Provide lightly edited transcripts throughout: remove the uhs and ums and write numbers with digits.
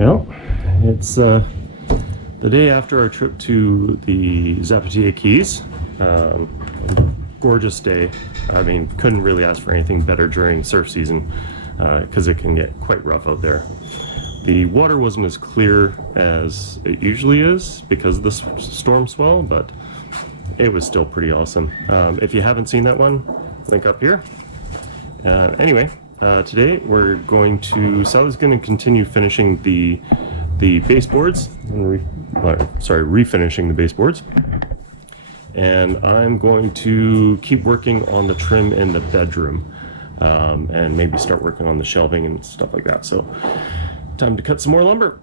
Well, it's the day after our trip to the Zapatia Keys. Gorgeous day. I mean, couldn't really ask for anything better during surf season because it can get quite rough out there. The water wasn't as clear as it usually is because of the storm swell, but it was still pretty awesome. If you haven't seen that one, link up here. Anyway, today we're Sally's going to continue finishing the baseboards, refinishing the baseboards. And I'm going to keep working on the trim in the bedroom, and maybe start working on the shelving and stuff like that. So, time to cut some more lumber.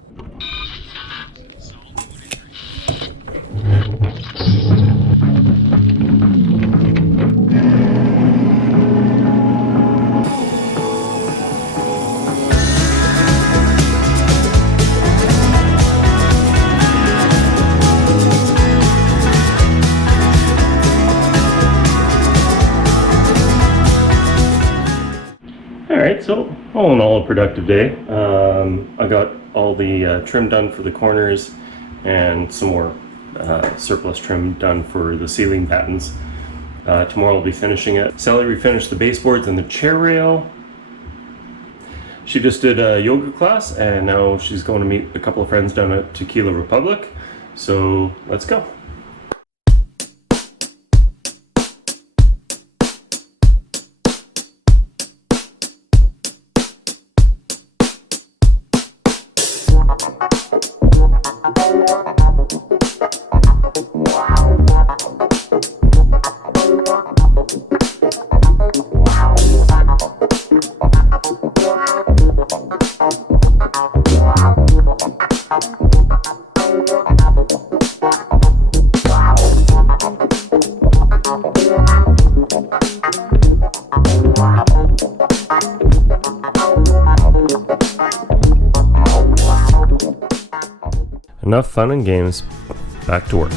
Alright, so all in all a productive day. I got all the trim done for the corners and some more surplus trim done for the ceiling battens. Tomorrow I'll be finishing it. Sally refinished the baseboards and the chair rail. She just did a yoga class and now she's going to meet a couple of friends down at Tequila Republic. So let's go. Enough fun and games, back to work.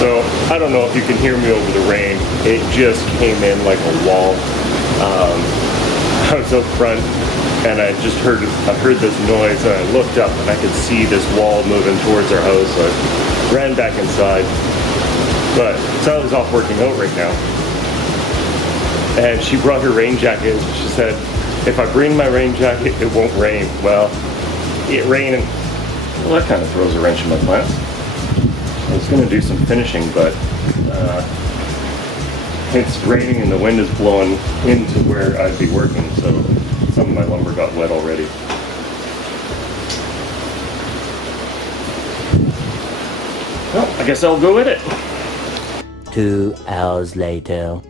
So, I don't know if you can hear me over the rain. It just came in like a wall. I was up front and I heard this noise and I looked up and I could see this wall moving towards our house. So I ran back inside, but Sally's off working out right now. And she brought her rain jacket. She said, if I bring my rain jacket, it won't rain. Well, it rained. Well, that kind of throws a wrench in my plans. I was going to do some finishing, but it's raining and the wind is blowing into where I'd be working, so some of my lumber got wet already. Well, I guess I'll go with it. 2 hours later.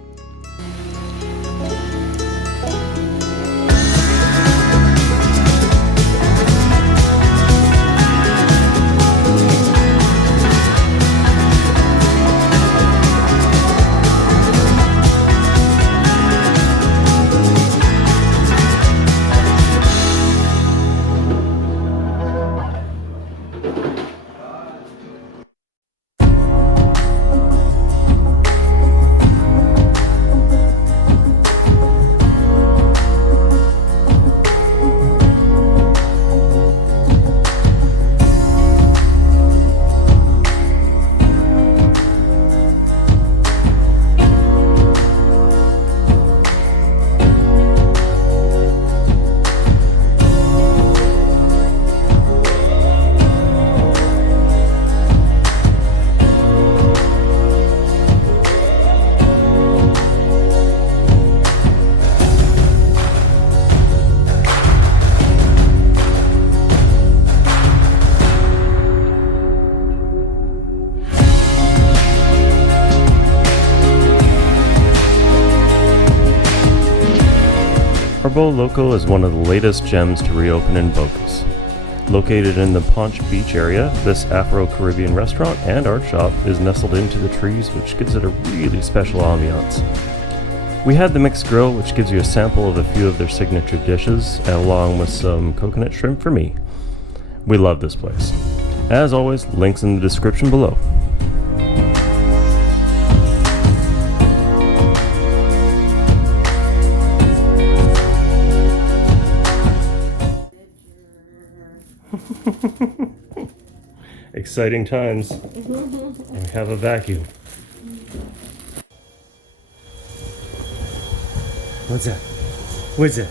Loco is one of the latest gems to reopen in Bocas. Located in the Ponch Beach area, this Afro-Caribbean restaurant and art shop is nestled into the trees, which gives it a really special ambiance. We had the mixed grill, which gives you a sample of a few of their signature dishes, along with some coconut shrimp for me. We love this place. As always, links in the description below. Exciting times. And we have a vacuum. What's that? What's that?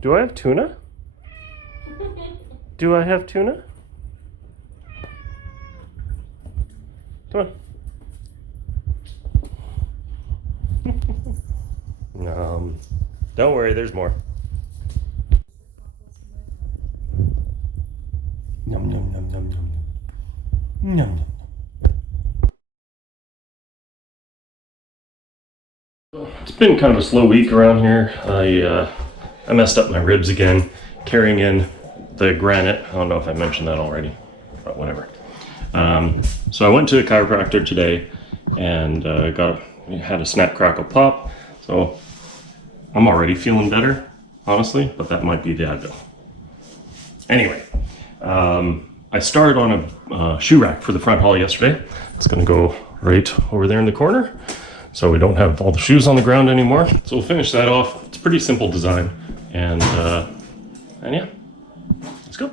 Do I have tuna? Do I have tuna? Come on. Don't worry, there's more. Num num num num num. Num num. It's been kind of a slow week around here. I messed up my ribs again, carrying in the granite. I don't know if I mentioned that already, but whatever. So I went to a chiropractor today and had a snap, crackle, pop. So I'm already feeling better, honestly, but that might be the Advil. Anyway, I started on a shoe rack for the front hall yesterday. It's gonna go right over there in the corner, so we don't have all the shoes on the ground anymore. So we'll finish that off. It's a pretty simple design, and yeah, let's go.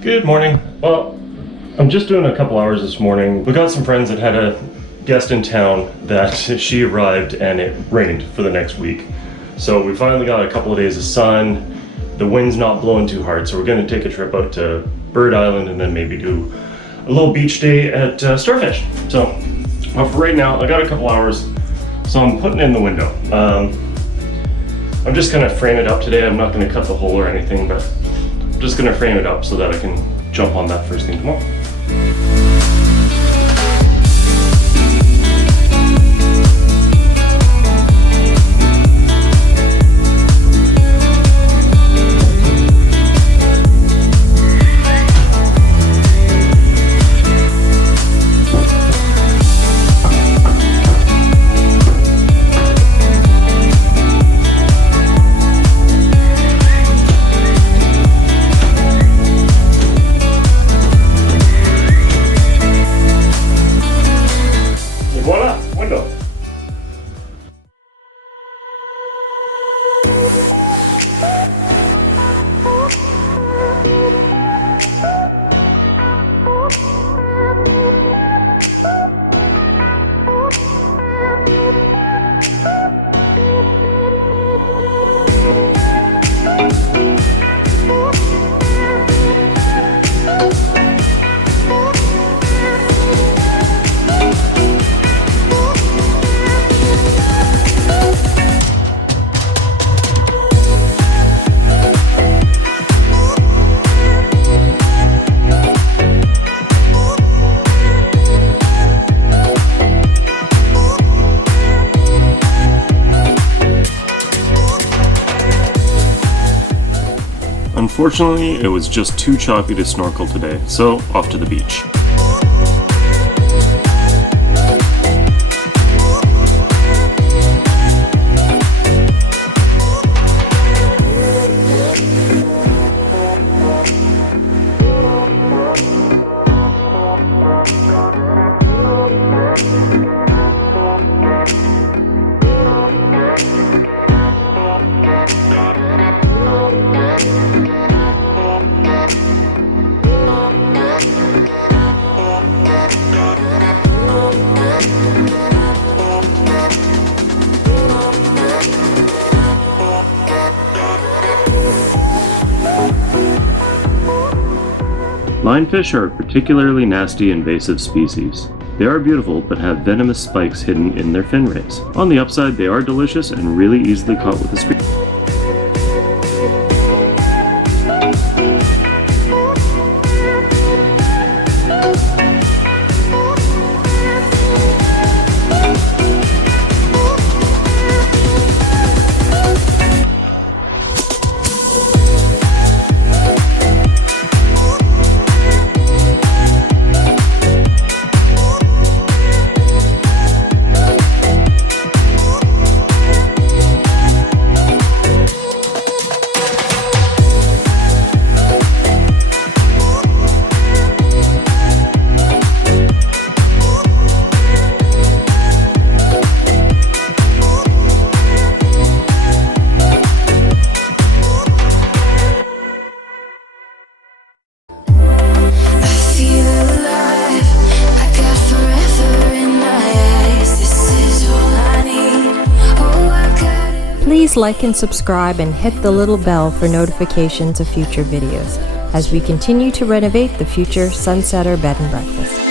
Good morning. Well, I'm just doing a couple hours this morning. We got some friends that had a guest in town that she arrived and it rained for the next week. So we finally got a couple of days of sun. The wind's not blowing too hard, so we're gonna take a trip out to Bird Island and then maybe do a little beach day at Starfish. So for right now, I got a couple hours, so I'm putting in the window. I'm just gonna frame it up today. I'm not gonna cut the hole or anything, but I'm just gonna frame it up so that I can jump on that first thing tomorrow. Unfortunately, it was just too choppy to snorkel today, so off to the beach. Lionfish are a particularly nasty invasive species. They are beautiful but have venomous spikes hidden in their fin rays. On the upside, they are delicious and really easily caught with a spear. Please like and subscribe and hit the little bell for notifications of future videos as we continue to renovate the future Sunsetter Bed and Breakfast.